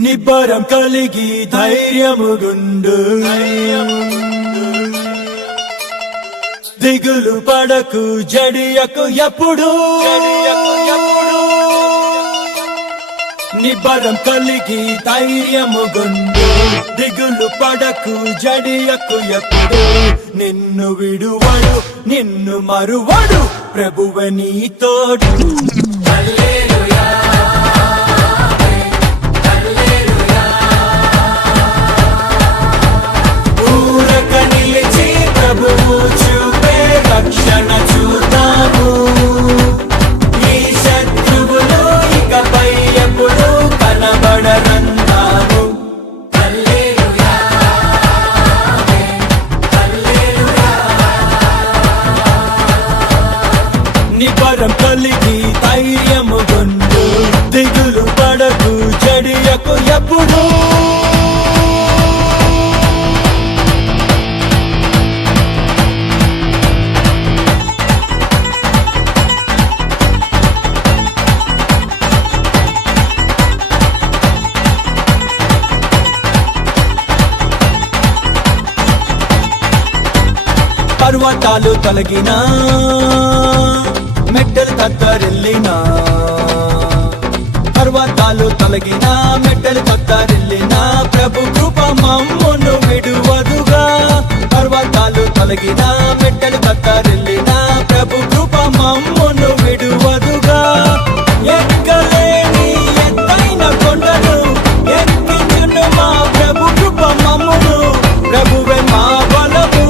నిబ్బరం కలిగి ధైర్యముగుండు దిగులు పడకు జడియకు ఎప్పుడు నిబ్బరం కలిగి ధైర్యముగుండు దిగులు పడకు జడియకు ఎప్పుడు నిన్ను విడువడు నిన్ను మరువడు ప్రభువే నీ తోడు హల్లెలూయా హల్లెలూయా ఊరక నిలిచి ప్రభువు చూపే రక్షణ చూద్దాము ఈ శత్రువులు ఇకపై ఎప్పుడు కనబడరందాము హల్లెలూయా హల్లెలూయా నిబ్బరం కలిగి ధైర్యముగొండు దిగులు పడకు జడియకు ఎప్పుడు పర్వతాలు తొలగినా మెట్టలు తత్తరిల్లినా పర్వతాలు తొలగినా మెట్టలు తత్తరిల్లినా ప్రభు కృప మమ్మును విడువదుగా పర్వతాలు తొలగినా మెట్టలు తత్తరిల్లినా ప్రభు కృప మమ్మును విడువదుగా ఎక్కలేని ఎత్తైన కొండను ఎక్కించును మా ప్రభు కృప మమ్మును ప్రభువే మా బలము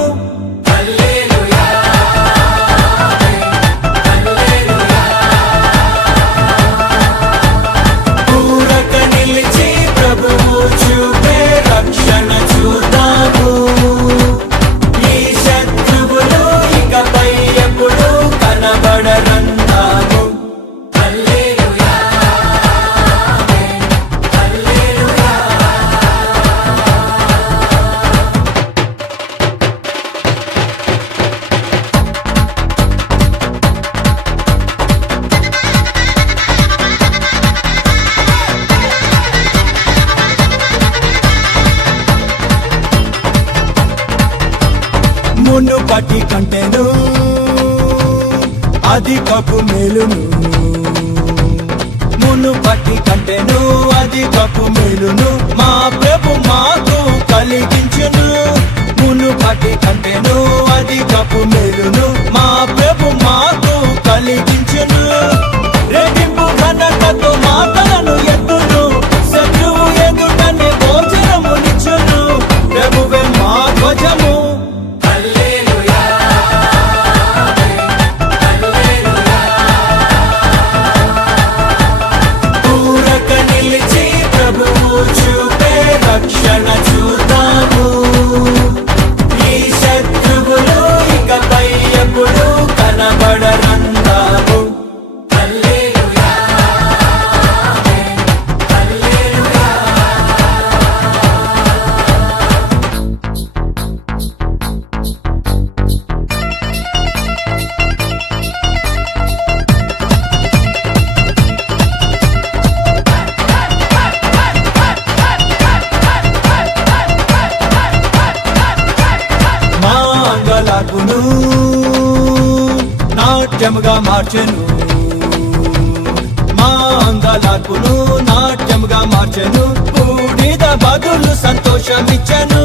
మునుపటి కంటెను అధికపు మేలును మునుపటి కంటెను అధికపు మేలును మా ప్రభు మాకు కలిగించును మునుపటి కంటెను అధికపు మేలును మా ప్రభు మాకు కలిగించును రెట్టింపు ఘనతతో మాటలను ఎత్తును శత్రువు ఎదుటనే భోజనమునిచ్చును ప్రభువే మా ధ్వజము రక్షణ చూద్దాము ఈ శత్రువులు ఇకపై ఎప్పుడు కనబడరందాము హల్లెలూయా హల్లెలూయా మాంగళాకును నాట్యముగా మార్చెను మాంగళాకును నాట్యముగా మార్చెను బూడిద బదులు సంతోషమిచ్చెను